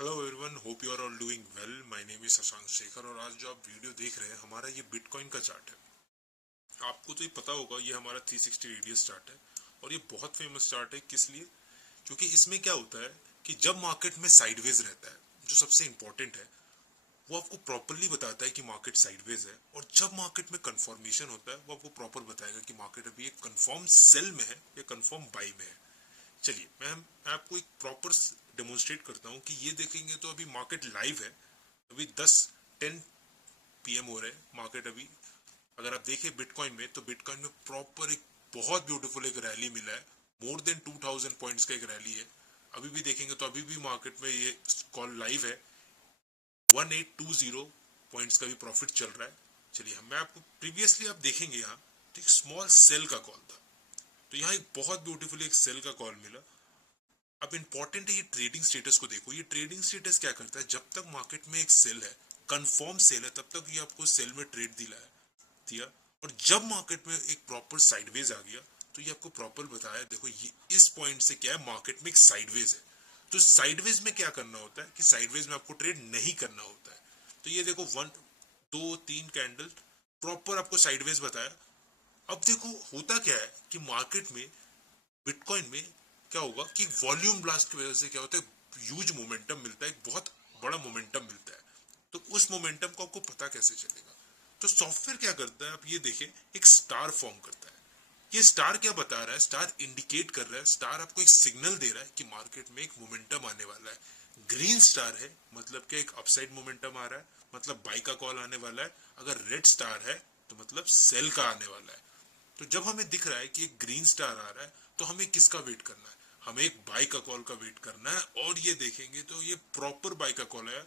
Hello everyone, hope you are all doing well. My name is Shashank Shekhar और आज जो आप वीडियो देख रहे हैं हमारा ये बिटकॉइन का चार्ट है। आपको तो ये पता होगा, ये हमारा 360 रेडियस चार्ट है और ये बहुत फेमस चार्ट है। किस लिए? क्योंकि इसमें क्या होता है कि जब मार्केट में साइडवेज रहता है, जो सबसे इंपॉर्टेंट है, वो आपको प्रॉपरली बताता है कि मार्केट साइडवेज है। और जब मार्केट में कंफर्मेशन होता है वो आपको प्रॉपर बताएगा कि मार्केट अभी एक कंफर्म सेल में है या कंफर्म बाई में है। चलिए मैं आपको एक प्रॉपर डेमोन्स्ट्रेट करता हूँ कि ये देखेंगे तो अभी मार्केट लाइव है। अभी 10 पीएम हो रहे हैं मार्केट अभी। अगर आप देखें बिटकॉइन में, तो बिटकॉइन में प्रॉपर एक बहुत ब्यूटीफुल एक रैली मिला है। मोर देन 2000 पॉइंट्स का एक रैली है। अभी भी देखेंगे तो अभी भी मार्केट में ये कॉल लाइव है। 1820 पॉइंट्स का भी प्रॉफिट चल रहा है। चलिए मैं आपको प्रीवियसली आप देखेंगे यहाँ तो एक स्मॉल सेल का कॉल था, तो यहाँ एक बहुत ब्यूटीफुल एक सेल का कॉल मिला। अब इंपॉर्टेंट है ये ट्रेडिंग स्टेटस को देखो। ये ट्रेडिंग स्टेटस क्या करता है, जब तक मार्केट में एक सेल है, कंफर्म सेल है, तब तक ये आपको सेल में ट्रेड दिया। और जब मार्केट में एक प्रॉपर साइडवेज आ गया तो ये आपको प्रॉपर बताया, देखो ये इस पॉइंट से क्या है, मार्केट में एक साइडवेज है। तो साइडवेज में क्या करना होता है कि साइडवेज में आपको ट्रेड नहीं करना होता है। तो ये देखो 1 2 3 कैंडल प्रॉपर आपको साइडवेज बताया। अब देखो होता क्या है कि मार्केट में, बिटकॉइन में क्या होगा कि वॉल्यूम ब्लास्ट की वजह से क्या होता है, ह्यूज मोमेंटम मिलता है, एक बहुत बड़ा मोमेंटम मिलता है। तो उस मोमेंटम को आपको पता कैसे चलेगा? तो सॉफ्टवेयर क्या करता है, आप ये देखें, एक स्टार फॉर्म करता है। ये स्टार क्या बता रहा है, स्टार इंडिकेट कर रहा है, स्टार आपको एक सिग्नल दे रहा है कि मार्केट में एक मोमेंटम आने वाला है। ग्रीन स्टार है मतलब कि एक अपसाइड मोमेंटम आ रहा है, मतलब बाई का कॉल आने वाला है। अगर रेड स्टार है तो मतलब सेल का आने वाला है। तो जब हमें दिख रहा है कि एक ग्रीन स्टार आ रहा है तो हमें किसका वेट करना है? हमें एक बाई का कॉल का वेट करना है। और ये देखेंगे तो ये प्रॉपर बाई का कॉल आया।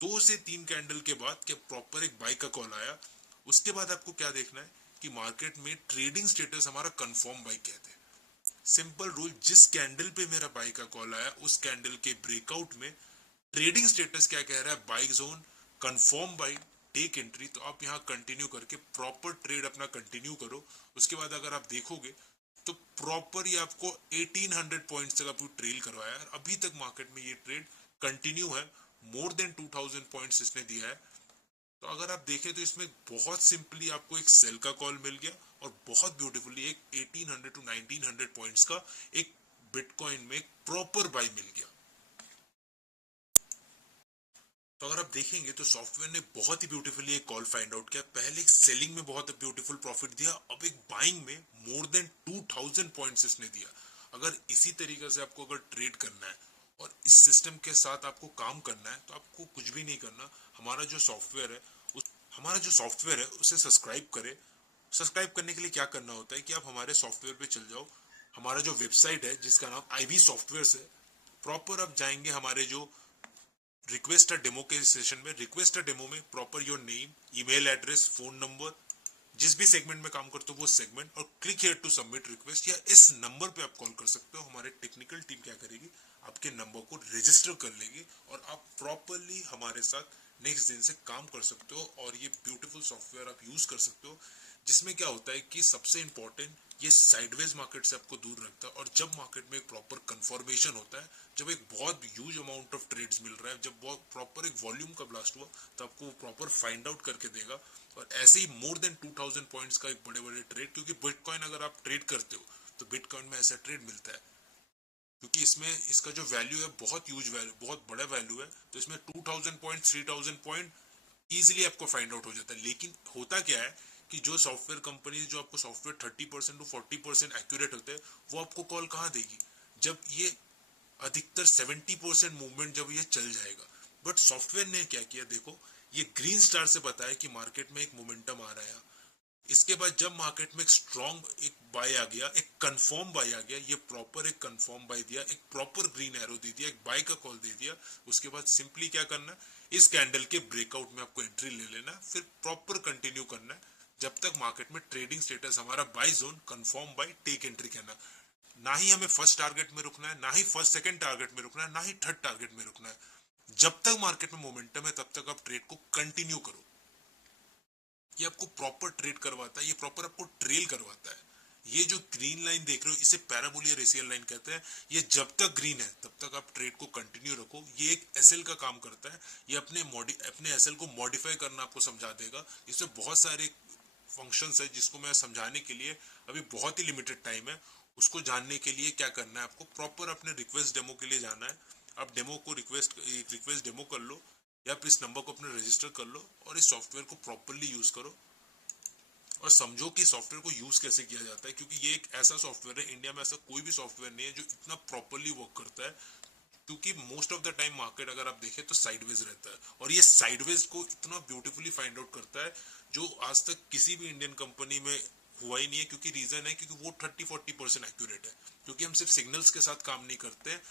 2 से 3 कैंडल के बाद क्या प्रॉपर एक बाई का कॉल आया। उसके बाद आपको क्या देखना है कि मार्केट में ट्रेडिंग स्टेटस हमारा कंफर्म बाई कहते हैं। सिंपल रूल, जिस कैंडल पे मेरा बाई का कॉल आया उस कैंडल के ब्रेकआउट में ट्रेडिंग स्टेटस क्या कह रहा है, buy zone, confirm buy, take entry. तो आप यहाँ कंटिन्यू करके प्रॉपर ट्रेड अपना कंटिन्यू करो। उसके बाद अगर आप देखोगे तो प्रॉपर ये आपको 1800 पॉइंट्स तक आपको ट्रेल करवाया है। अभी तक मार्केट में ये ट्रेड कंटिन्यू है। मोर देन 2000 पॉइंट्स इसने दिया है। तो अगर आप देखें तो इसमें बहुत सिंपली आपको एक सेल का कॉल मिल गया और बहुत ब्यूटीफुली एक 1800 टू 1900 पॉइंट्स का एक बिटकॉइन में एक प्रॉपर बाई मिल गया। तो अगर आप देखेंगे तो सॉफ्टवेयर ने बहुत ही ब्यूटीफुली एक कॉल फाइंड आउट किया। पहले एक सेलिंग में बहुत ब्यूटीफुल प्रॉफिट दिया, अब एक बाइंग में मोर देन 2000 पॉइंट्स इसने दिया। अगर इसी तरीके से आपको अगर ट्रेड करना है और इस सिस्टम के साथ आपको काम करना है तो आपको कुछ भी नहीं करना। हमारा जो सॉफ्टवेयर है हमारा जो सॉफ्टवेयर है उसे सब्सक्राइब करें। सब्सक्राइब करने के लिए क्या करना होता है कि आप हमारे सॉफ्टवेयर पे चल जाओ। हमारा जो वेबसाइट है जिसका नाम आईवी सॉफ्टवेयर है, प्रॉपर आप जाएंगे हमारे जो रिक्वेस्ट अ डेमो के सेशन में, रिक्वेस्ट अ डेमो में proper your name, email address, phone number, जिस भी सेगमेंट में काम करते हो वो सेगमेंट, और click here to submit request, या इस नंबर पे आप कॉल कर सकते हो। हमारे टेक्निकल टीम क्या करेगी, आपके नंबर को रजिस्टर कर लेगी और आप प्रॉपरली हमारे साथ नेक्स्ट दिन से काम कर सकते हो। और ये ब्यूटीफुल सॉफ्टवेयर आप यूज कर सकते हो, जिसमें क्या होता है कि सबसे इंपॉर्टेंट, ये साइडवेज मार्केट से आपको दूर रखता है। और जब मार्केट में एक प्रॉपर कंफर्मेशन होता है, जब एक बहुत ह्यूज अमाउंट ऑफ ट्रेड्स मिल रहा है, जब बहुत प्रॉपर एक वॉल्यूम का ब्लास्ट हुआ, तो आपको प्रॉपर फाइंड आउट करके देगा। और ऐसे ही मोर देन 2000 पॉइंट्स का एक बड़े बड़े ट्रेड, क्योंकि बिटकॉइन अगर आप ट्रेड करते हो तो बिटकॉइन में ऐसा ट्रेड मिलता है, क्योंकि इसमें इसका जो वैल्यू है बहुत ह्यूज वैल्यू, बहुत बड़ा वैल्यू है। तो इसमें 2000 पॉइंट 3000 पॉइंट इजिली आपको फाइंड आउट हो जाता है। लेकिन होता क्या है कि जो सॉफ्टवेयर कंपनी जो आपको सॉफ्टवेयर 30% टू 40% एक्यूरेट होते हैं, वो आपको कॉल कहाँ देगी, जब ये अधिकतर 70% मूवमेंट जब ये चल जाएगा। बट सॉफ्टवेयर ने क्या किया, देखो ये ग्रीन स्टार से पता है कि मार्केट में एक मोमेंटम आ रहा है। इसके बाद जब मार्केट में एक स्ट्रॉन्ग एक बाय आ गया, एक कंफर्म बाय आ गया, ये प्रॉपर एक कंफर्म बाय दिया, एक प्रॉपर ग्रीन एरो दे दिया, एक बाय का कॉल दे दिया। उसके बाद सिंपली क्या करना है, इस कैंडल के ब्रेकआउट में आपको एंट्री ले लेना, फिर प्रॉपर कंटिन्यू करना है जब तक मार्केट में ट्रेडिंग स्टेटस हमारा buy zone, confirm buy, take entry कहना। ना ही हमें फर्स्ट टारगेट में रुकना है, ना ही फर्स्ट सेकंड टारगेट में रुकना है, ना ही थर्ड टारगेट में रुकना है। जब तक मार्केट में मोमेंटम है तब तक आप ट्रेड को कंटिन्यू करो। ये आपको प्रॉपर ट्रेड करवाता है, ये प्रॉपर आपको ट्रेल करवाता है। ये जो ग्रीन लाइन देख रहे हो इसे पैराबोलिक रेशियल लाइन कहते हैं। ये जब तक ग्रीन है तब तक आप ट्रेड को कंटिन्यू रखो। ये एक एसएल का काम करता है। ये अपने एसएल को मॉडिफाई करना आपको समझा देगा। इसमें बहुत सारे फंक्शंस है जिसको मैं समझाने के लिए अभी बहुत ही लिमिटेड टाइम है। उसको जानने के लिए क्या करना है, आपको प्रॉपर अपने रिक्वेस्ट डेमो के लिए जाना है। आप डेमो को रिक्वेस्ट डेमो कर लो या फिर इस नंबर को अपने रजिस्टर कर लो और इस सॉफ्टवेयर को प्रॉपरली यूज करो और समझो कि सॉफ्टवेयर को यूज कैसे किया जाता है, क्योंकि ये एक ऐसा सॉफ्टवेयर है, इंडिया में ऐसा कोई भी सॉफ्टवेयर नहीं है जो इतना प्रॉपरली वर्क करता है। क्योंकि most of the time market अगर आप देखें तो साइडवेज रहता है और ये साइडवेज को इतना ब्यूटीफुली फाइंड आउट करता है जो आज तक किसी भी इंडियन कंपनी में हुआ ही नहीं है। क्योंकि रीजन है क्योंकि वो 30-40% एक्यूरेट है, क्योंकि हम सिर्फ सिग्नल्स के साथ काम नहीं करते हैं,